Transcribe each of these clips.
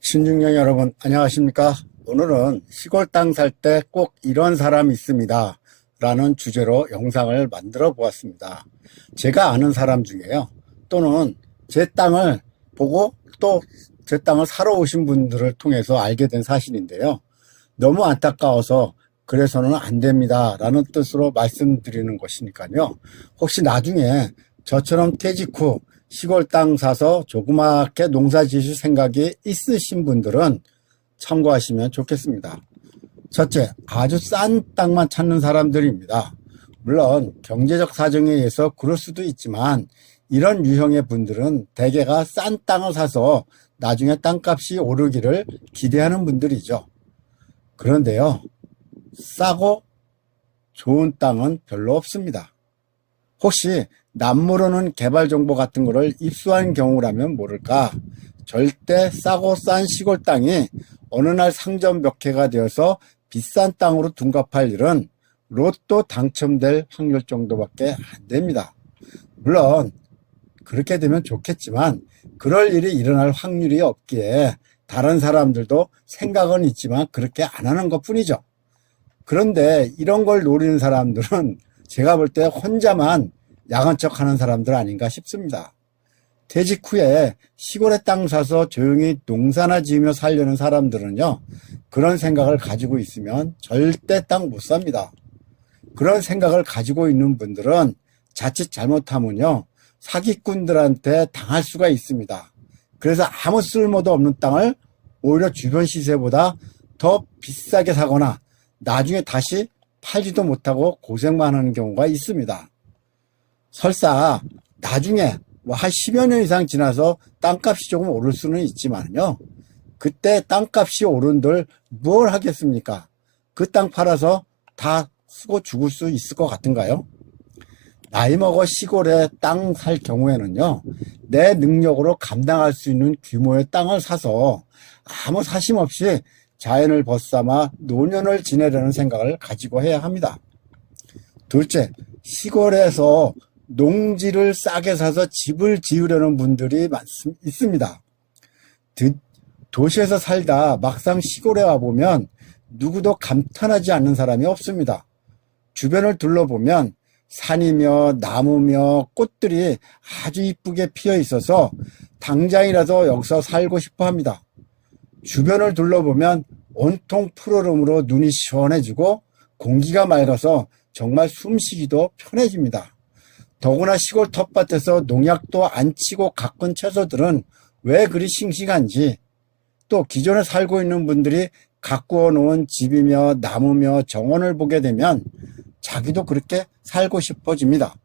신중년 여러분 안녕하십니까? 오늘은 시골 땅 살 때 꼭 이런 사람이 있습니다 라는 주제로 영상을 만들어 보았습니다. 제가 아는 사람 중에요, 또는 제 땅을 보고 또 제 땅을 사러 오신 분들을 통해서 알게 된 사실인데요, 너무 안타까워서 그래서는 안 됩니다 라는 뜻으로 말씀드리는 것이니까요, 혹시 나중에 저처럼 퇴직 후 시골 땅 사서 조그맣게 농사 지으실 생각이 있으신 분들은 참고하시면 좋겠습니다. 첫째, 아주 싼 땅만 찾는 사람들입니다. 물론 경제적 사정에 의해서 그럴 수도 있지만 이런 유형의 분들은 대개가 싼 땅을 사서 나중에 땅값이 오르기를 기대하는 분들이죠. 그런데요, 싸고 좋은 땅은 별로 없습니다. 혹시 남모르는 개발 정보 같은 거를 입수한 경우라면 모를까, 절대 싸고 싼 시골 땅이 어느 날 상점벽해가 되어서 비싼 땅으로 둔갑할 일은 로또 당첨될 확률 정도밖에 안 됩니다. 물론 그렇게 되면 좋겠지만 그럴 일이 일어날 확률이 없기에 다른 사람들도 생각은 있지만 그렇게 안 하는 것 뿐이죠. 그런데 이런 걸 노리는 사람들은 제가 볼 때 혼자만 야간 척 하는 사람들 아닌가 싶습니다. 퇴직 후에 시골에 땅 사서 조용히 농사나 지으며 살려는 사람들은요, 그런 생각을 가지고 있으면 절대 땅 못 삽니다. 그런 생각을 가지고 있는 분들은 자칫 잘못하면요, 사기꾼들한테 당할 수가 있습니다. 그래서 아무 쓸모도 없는 땅을 오히려 주변 시세보다 더 비싸게 사거나 나중에 다시 팔지도 못하고 고생만 하는 경우가 있습니다. 설사 나중에 한 10여 년 이상 지나서 땅값이 조금 오를 수는 있지만요, 그때 땅값이 오른들 뭘 하겠습니까? 그 땅 팔아서 다 쓰고 죽을 수 있을 것 같은가요? 나이 먹어 시골에 땅 살 경우에는요, 내 능력으로 감당할 수 있는 규모의 땅을 사서 아무 사심 없이 자연을 벗삼아 노년을 지내려는 생각을 가지고 해야 합니다. 둘째, 시골에서 농지를 싸게 사서 집을 지으려는 분들이 있습니다. 도시에서 살다 막상 시골에 와보면 누구도 감탄하지 않는 사람이 없습니다. 주변을 둘러보면 산이며 나무며 꽃들이 아주 이쁘게 피어 있어서 당장이라도 여기서 살고 싶어 합니다. 주변을 둘러보면 온통 푸르름으로 눈이 시원해지고 공기가 맑아서 정말 숨쉬기도 편해집니다. 더구나 시골 텃밭에서 농약도 안 치고 가꾼 채소들은 왜 그리 싱싱한지, 또 기존에 살고 있는 분들이 가꾸어 놓은 집이며 나무며 정원을 보게 되면 자기도 그렇게 살고 싶어집니다.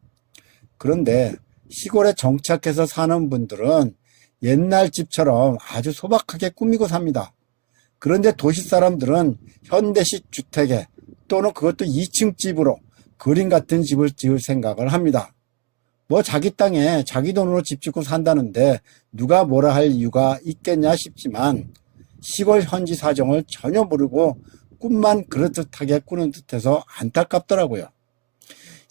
그런데 시골에 정착해서 사는 분들은 옛날 집처럼 아주 소박하게 꾸미고 삽니다. 그런데 도시 사람들은 현대식 주택에, 또는 그것도 2층 집으로 그림 같은 집을 지을 생각을 합니다. 뭐 자기 땅에 자기 돈으로 집 짓고 산다는데 누가 뭐라 할 이유가 있겠냐 싶지만, 시골 현지 사정을 전혀 모르고 꿈만 그럴듯하게 꾸는 듯해서 안타깝더라고요.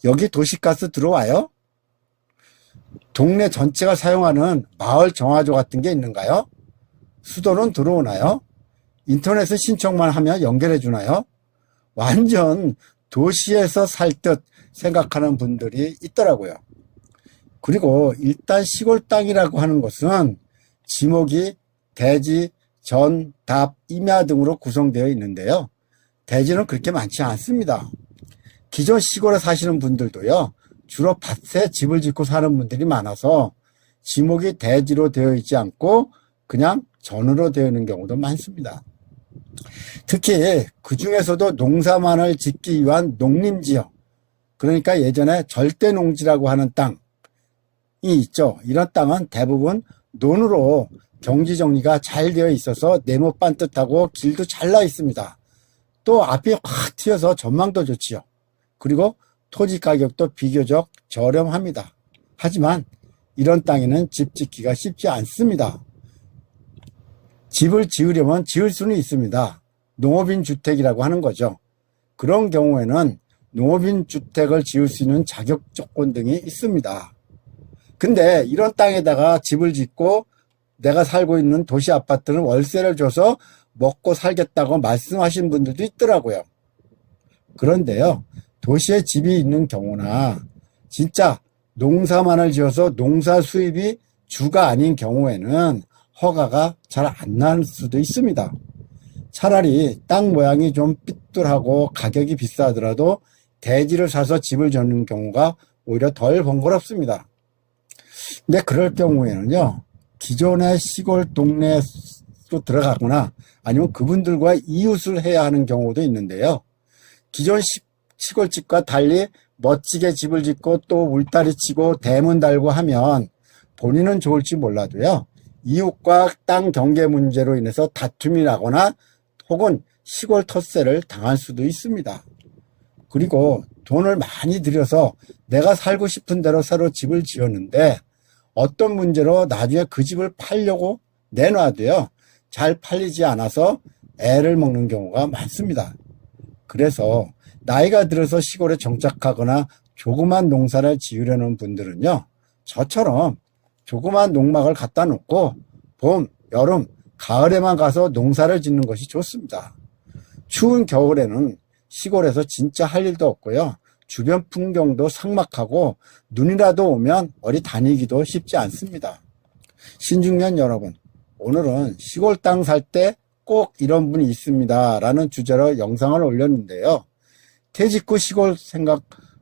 여기 도시가스 들어와요? 동네 전체가 사용하는 마을 정화조 같은 게 있는가요? 수도는 들어오나요? 인터넷에 신청만 하면 연결해 주나요? 완전 도시에서 살 듯 생각하는 분들이 있더라고요. 그리고 일단 시골 땅이라고 하는 것은 지목이 대지, 전, 답, 임야 등으로 구성되어 있는데요, 대지는 그렇게 많지 않습니다. 기존 시골에 사시는 분들도요, 주로 밭에 집을 짓고 사는 분들이 많아서 지목이 대지로 되어 있지 않고 그냥 전으로 되어 있는 경우도 많습니다. 특히 그 중에서도 농사만을 짓기 위한 농림지역, 그러니까 예전에 절대농지라고 하는 땅이 있죠. 이런 땅은 대부분 논으로 경지 정리가 잘 되어 있어서 네모 반듯하고 길도 잘 나 있습니다. 또 앞이 확 튀어서 전망도 좋지요. 그리고 토지 가격도 비교적 저렴합니다. 하지만 이런 땅에는 집 짓기가 쉽지 않습니다. 집을 지으려면 지을 수는 있습니다. 농업인 주택이라고 하는 거죠. 그런 경우에는 농업인 주택을 지을 수 있는 자격 조건 등이 있습니다. 근데 이런 땅에다가 집을 짓고 내가 살고 있는 도시 아파트는 월세를 줘서 먹고 살겠다고 말씀하신 분들도 있더라고요. 그런데요, 도시에 집이 있는 경우나 진짜 농사만을 지어서 농사 수입이 주가 아닌 경우에는 허가가 잘 안 날 수도 있습니다. 차라리 땅 모양이 좀 삐뚤하고 가격이 비싸더라도 대지를 사서 집을 짓는 경우가 오히려 덜 번거롭습니다. 근데 그럴 경우에는요, 기존의 시골 동네로 들어가거나 아니면 그분들과 이웃을 해야 하는 경우도 있는데요. 기존 시골집과 달리 멋지게 집을 짓고 또 울타리 치고 대문 달고 하면 본인은 좋을지 몰라도요, 이웃과 땅 경계 문제로 인해서 다툼이 나거나 혹은 시골 텃세를 당할 수도 있습니다. 그리고 돈을 많이 들여서 내가 살고 싶은 대로 새로 집을 지었는데 어떤 문제로 나중에 그 집을 팔려고 내놔도요, 잘 팔리지 않아서 애를 먹는 경우가 많습니다. 그래서 나이가 들어서 시골에 정착하거나 조그만 농사를 지으려는 분들은요, 저처럼 조그만 농막을 갖다 놓고 봄, 여름, 가을에만 가서 농사를 짓는 것이 좋습니다. 추운 겨울에는 시골에서 진짜 할 일도 없고요, 주변 풍경도 삭막하고 눈이라도 오면 어디 다니기도 쉽지 않습니다. 신중년 여러분, 오늘은 시골 땅 살 때 꼭 이런 분이 있습니다 라는 주제로 영상을 올렸는데요. 퇴직 후 시골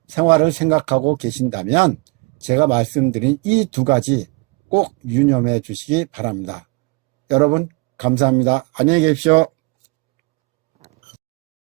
생활을 생각하고 계신다면 제가 말씀드린 이 두 가지 꼭 유념해 주시기 바랍니다. 여러분 감사합니다. 안녕히 계십시오.